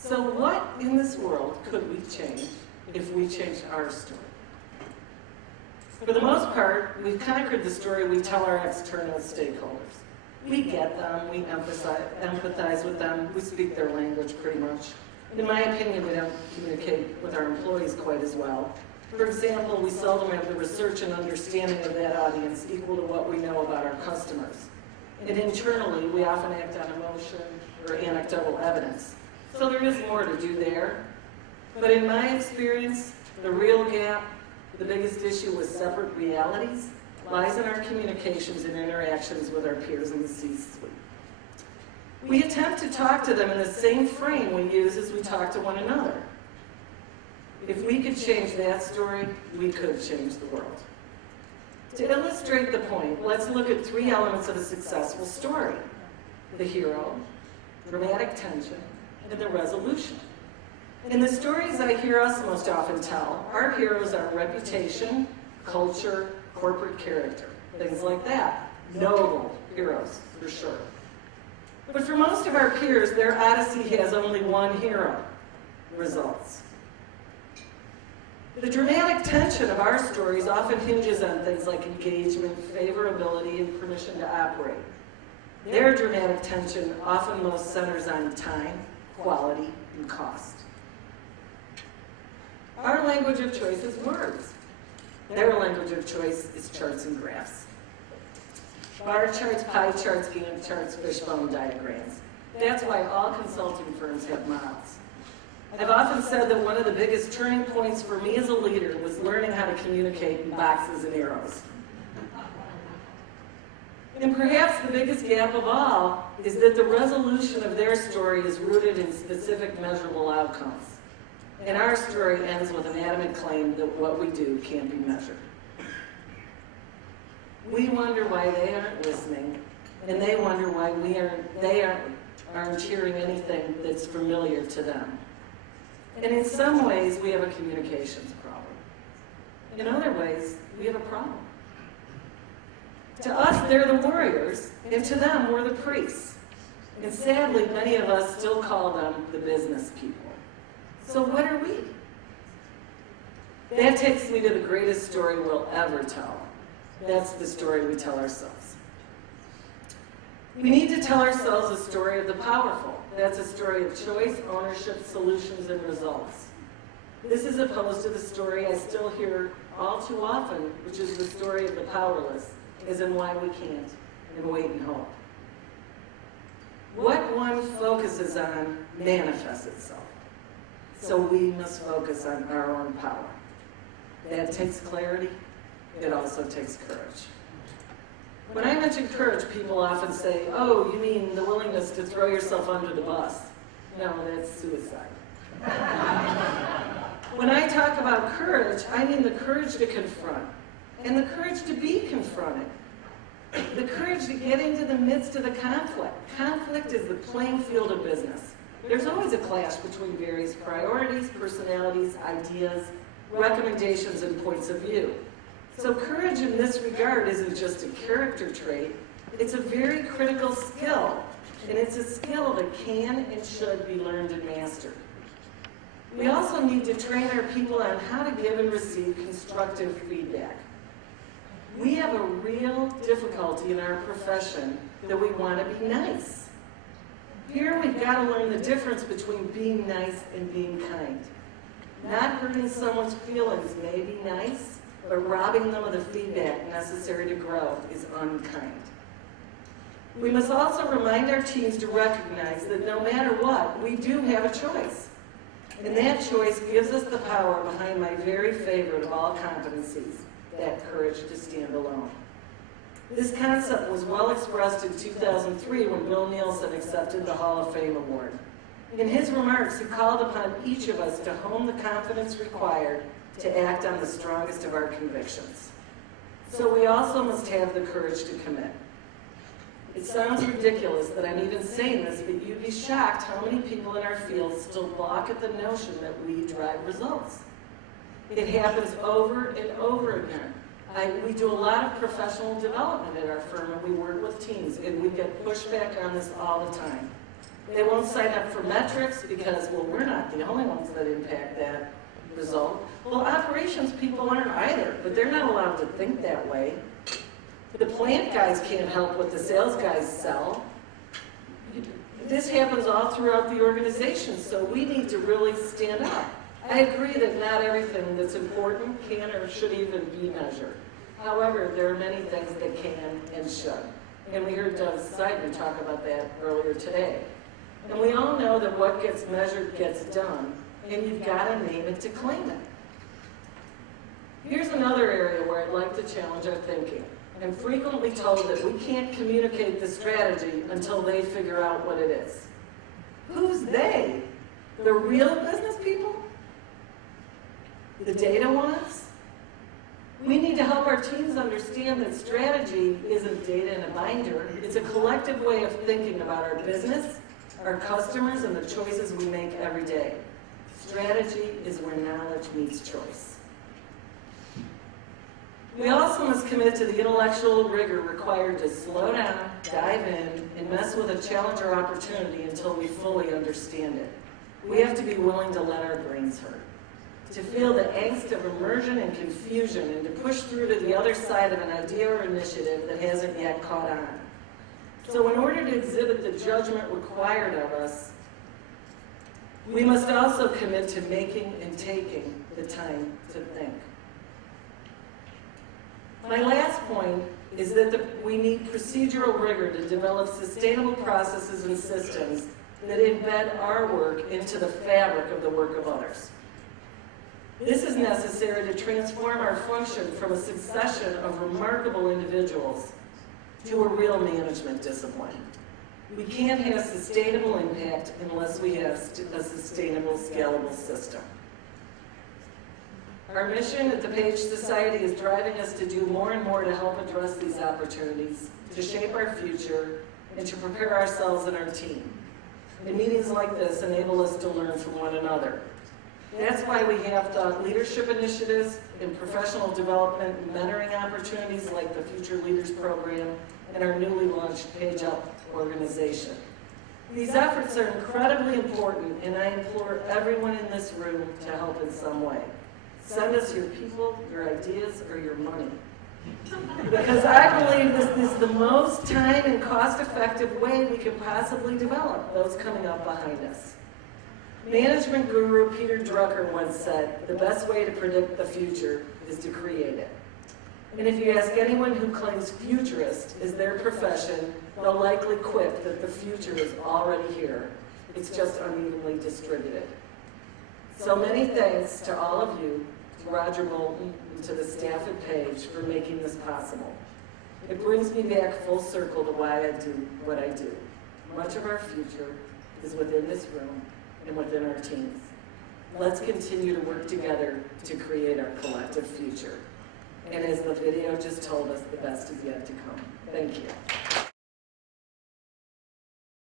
So what in this world could we change if we changed our story? For the most part, we've conquered the story we tell our external stakeholders. We get them, we empathize with them, we speak their language pretty much. In my opinion, we don't communicate with our employees quite as well. For example, we seldom have the research and understanding of that audience equal to what we know about our customers. And internally, we often act on emotion or anecdotal evidence. So there is more to do there. But in my experience, the real gap, the biggest issue with separate realities, lies in our communications and interactions with our peers in the C-suite. We attempt to talk to them in the same frame we use as we talk to one another. If we could change that story, we could change the world. To illustrate the point, let's look at 3 elements of a successful story: the hero, dramatic tension, and the resolution. In the stories I hear us most often tell, our heroes are reputation, culture, corporate character, things like that. Noble heroes, for sure. But for most of our peers, their odyssey has only one hero: results. The dramatic tension of our stories often hinges on things like engagement, favorability, and permission to operate. Their dramatic tension often most centers on time, quality, and cost. Our language of choice is words. Their language of choice is charts and graphs. Bar charts, pie charts, Gantt charts, fishbone diagrams. That's why all consulting firms have models. I've often said that one of the biggest turning points for me as a leader was learning how to communicate in boxes and arrows. And perhaps the biggest gap of all is that the resolution of their story is rooted in specific measurable outcomes. And our story ends with an adamant claim that what we do can't be measured. We wonder why they aren't listening, and they wonder why they aren't hearing anything that's familiar to them. And in some ways, we have a communications problem. In other ways, we have a problem. To us, they're the warriors, and to them, we're the priests. And sadly, many of us still call them the business people. So what are we? That takes me to the greatest story we'll ever tell. That's the story we tell ourselves. We need to tell ourselves a story of the powerful. That's a story of choice, ownership, solutions, and results. This is opposed to the story I still hear all too often, which is the story of the powerless, as in why we can't, and wait and hope. What one focuses on manifests itself. So we must focus on our own power. That takes clarity. It also takes courage. When I mention courage, people often say, oh, you mean the willingness to throw yourself under the bus. No, that's suicide. When I talk about courage, I mean the courage to confront and the courage to be confronted. The courage to get into the midst of the conflict. Conflict is the playing field of business. There's always a clash between various priorities, personalities, ideas, recommendations, and points of view. So courage in this regard isn't just a character trait, it's a very critical skill, and it's a skill that can and should be learned and mastered. We also need to train our people on how to give and receive constructive feedback. We have a real difficulty in our profession that we want to be nice. Here we've got to learn the difference between being nice and being kind. Not hurting someone's feelings may be nice, but robbing them of the feedback necessary to grow is unkind. We must also remind our teams to recognize that no matter what, we do have a choice. And that choice gives us the power behind my very favorite of all competencies, that courage to stand alone. This concept was well expressed in 2003 when Bill Nielsen accepted the Hall of Fame award. In his remarks, he called upon each of us to hone the confidence required to act on the strongest of our convictions. So we also must have the courage to commit. It sounds ridiculous that I'm even saying this, but you'd be shocked how many people in our field still balk at the notion that we drive results. It happens over and over again. We do a lot of professional development at our firm, and we work with teams, and we get pushback on this all the time. They won't sign up for metrics because, well, we're not the only ones that impact that result. Well, operations people aren't either, but they're not allowed to think that way. The plant guys can't help what the sales guys sell. This happens all throughout the organization, so we need to really stand up. I agree that not everything that's important can or should even be measured. However, there are many things that can and should. And we heard Doug Seidman talk about that earlier today. And we all know that what gets measured gets done, and you've got to name it to claim it. Here's another area where I'd like to challenge our thinking. I'm frequently told that we can't communicate the strategy until they figure out what it is. Who's they? The real business people? The data ones? We need to help our teams understand that strategy isn't data in a binder. It's a collective way of thinking about our business, our customers, and the choices we make every day. Strategy is where knowledge meets choice. We also must commit to the intellectual rigor required to slow down, dive in, and mess with a challenge or opportunity until we fully understand it. We have to be willing to let our brains hurt, to feel the angst of immersion and confusion, and to push through to the other side of an idea or initiative that hasn't yet caught on. So in order to exhibit the judgment required of us, we must also commit to making and taking the time to think. My last point is that we need procedural rigor to develop sustainable processes and systems that embed our work into the fabric of the work of others. This is necessary to transform our function from a succession of remarkable individuals to a real management discipline. We can't have sustainable impact unless we have a sustainable, scalable system. Our mission at the Page Society is driving us to do more and more to help address these opportunities, to shape our future, and to prepare ourselves and our team. And meetings like this enable us to learn from one another. That's why we have thought leadership initiatives and professional development and mentoring opportunities like the Future Leaders Program and our newly launched Page Up organization. These efforts are incredibly important, and I implore everyone in this room to help in some way. Send us your people, your ideas, or your money. Because I believe this is the most time and cost-effective way we could possibly develop those coming up behind us. Management guru Peter Drucker once said, the best way to predict the future is to create it. And if you ask anyone who claims futurist is their profession, they'll likely quip that the future is already here. It's just unevenly distributed. So many thanks to all of you, to Roger Moulton, and to the staff at Page for making this possible. It brings me back full circle to why I do what I do. Much of our future is within this room and within our teams. Let's continue to work together to create our collective future. And as the video just told us, the best is yet to come. Thank you.